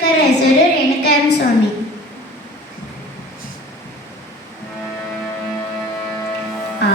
రెసరు రేణుకాయం స్వామి. ఆ